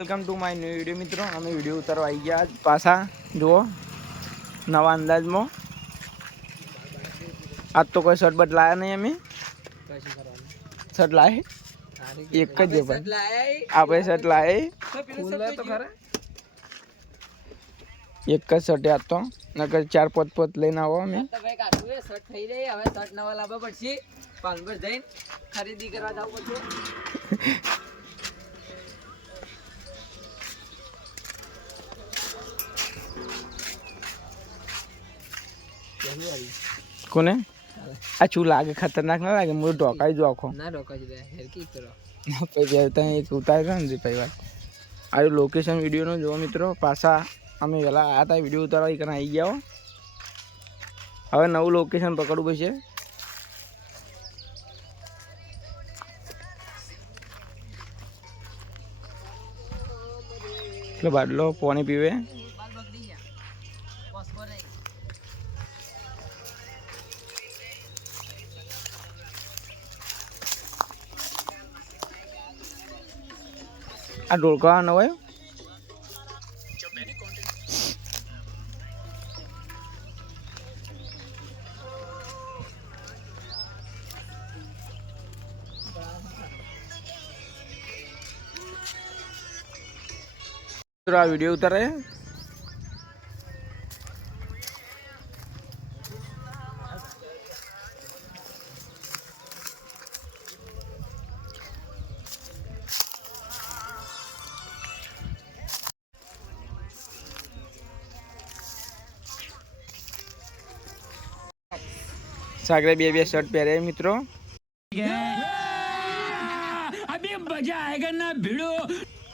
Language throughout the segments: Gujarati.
Welcome to my new video મિત્રો. અમે વિડીયો ઉતારવા આવી ગયા પાછા. જુઓ નવા અંદાજમાં. આજ તો કોઈ શર્ટ બટ લાયા નહીં. અમે શર્ટ લાવે એક જ છે પણ આપણે શર્ટ લાવે એક જ શર્ટ આજ તો નકર 4-5 લઈને આવો. અમે ખરીદી કરવા જવું પડશે. કોને આ શું લાગે? ખતરનાક ના લાગે? હું ઢોકાઈ જો આખો ના ઢોકાઈ હેરકી કરો પછી એક ઉતારે ને ભાઈ આ લોકેશન વિડીયોનો જોવો મિત્રો. પાછા અમે વહેલા આવ્યા હતા વિડીયો ઉતારવા, એ આવી ગયા. હવે નવું લોકેશન પકડવું પડશે. એટલે બાટલો પાણી પીવે. આ ઢોલકા ન હોય આ વિડીયો ઉતારે. સાગરે બે શર્ટ પહેરે મિત્રો.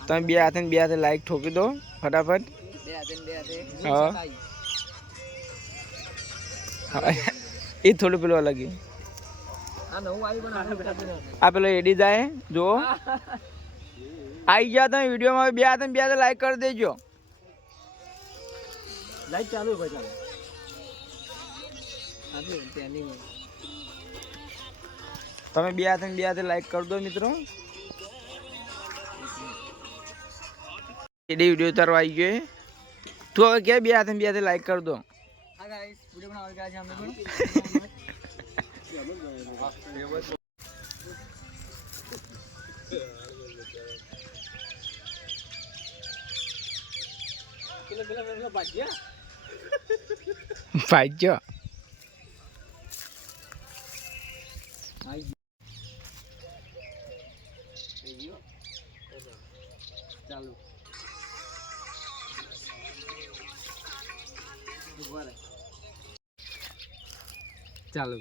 તમે બે હાથે લાઈક ઠોકી દો ફટાફટ. એ થોડું પેલું અલગ આ પેલો એડી જાય. જો આવી ગયા તમે વિડીયોમાં. બે હાથે લાઈક કરી દેજો. લાઈક ચાલુ તમે બે હાથે લાઈક કરી દો મિત્રો. એડી વિડીયો ઉતારવા આવી ગયો. તું હવે કે બે હાથે લાઈક કરી દો. ભાઈજો ચાલુ ચાલુ